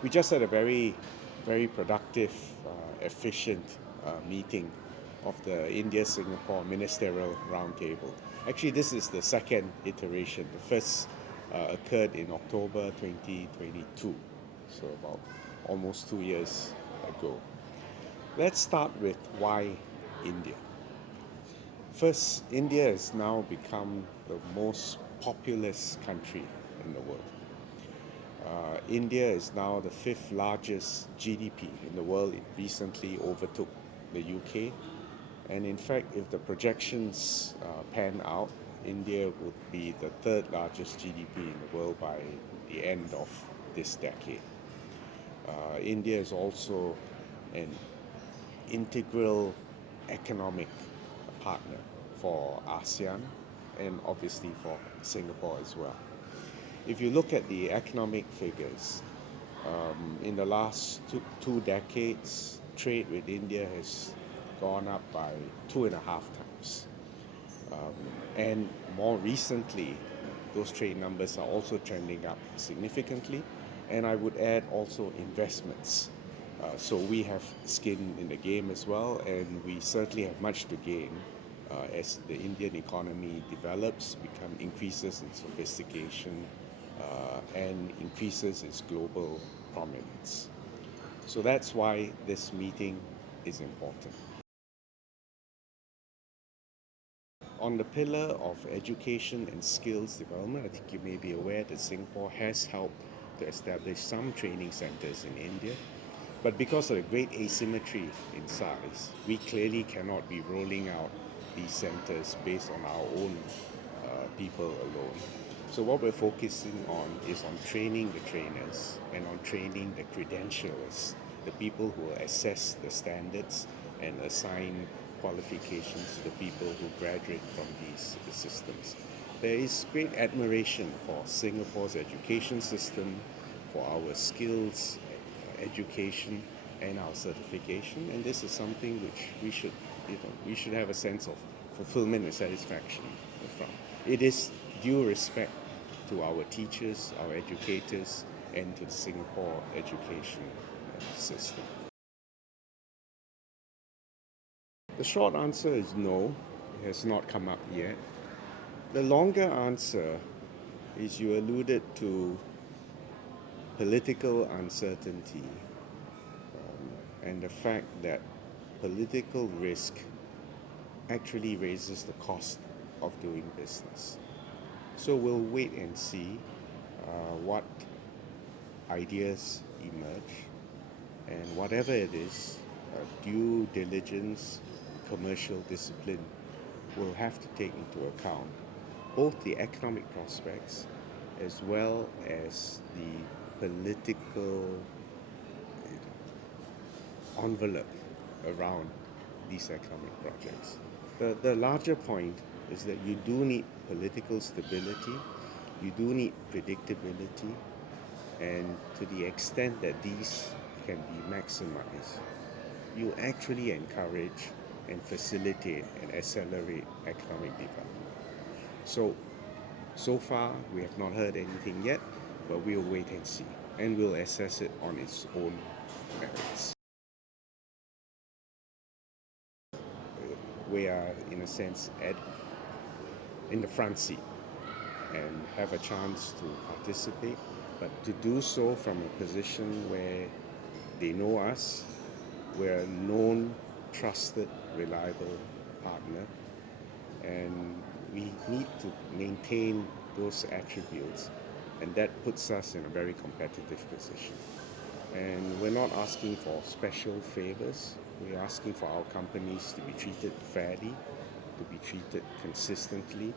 We just had a very, very productive, efficient meeting of the India-Singapore Ministerial Roundtable. Actually, this is the second iteration. The first occurred in October 2022, so about almost 2 years ago. Let's start with why India. First, India has now become the most populous country in the world. India is now the fifth largest GDP in the world. It recently overtook the UK. And in fact, if the projections pan out, India would be the third largest GDP in the world by the end of this decade. India is also an integral economic partner for ASEAN and obviously for Singapore as well. If you look at the economic figures, in the last two decades, trade with India has gone up by 2.5 times. And more recently, those trade numbers are also trending up significantly. And I would add also investments. So we have skin in the game as well, and we certainly have much to gain as the Indian economy develops, increases in sophistication, and increases its global prominence. So that's why this meeting is important. On the pillar of education and skills development, I think you may be aware that Singapore has helped to establish some training centers in India. But because of the great asymmetry in size, we clearly cannot be rolling out these centers based on our own people alone. So what we're focusing on is on training the trainers and on training the credentialers, the people who will assess the standards and assign qualifications to the people who graduate from these systems. There is great admiration for Singapore's education system, for our skills education and our certification, and this is something which we should have a sense of fulfillment and satisfaction from. It is due respect to our teachers, our educators, and to the Singapore education system. The short answer is no, it has not come up yet. The longer answer is you alluded to political uncertainty and the fact that political risk actually raises the cost of doing business. So we'll wait and see what ideas emerge, and whatever it is, due diligence, commercial discipline will have to take into account both the economic prospects as well as the political envelope around these economic projects. The larger point is that you do need political stability, you do need predictability, and to the extent that these can be maximized, you actually encourage and facilitate and accelerate economic development. So far, we have not heard anything yet, but we'll wait and see, and we'll assess it on its own merits. We are, in a sense, in the front seat and have a chance to participate, but to do so from a position where they know us, we're a known, trusted, reliable partner, and we need to maintain those attributes, and that puts us in a very competitive position. And we're not asking for special favors. We're asking for our companies to be treated fairly, to be treated consistently,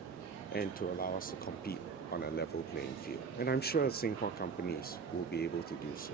and to allow us to compete on a level playing field. And I'm sure Singapore companies will be able to do so.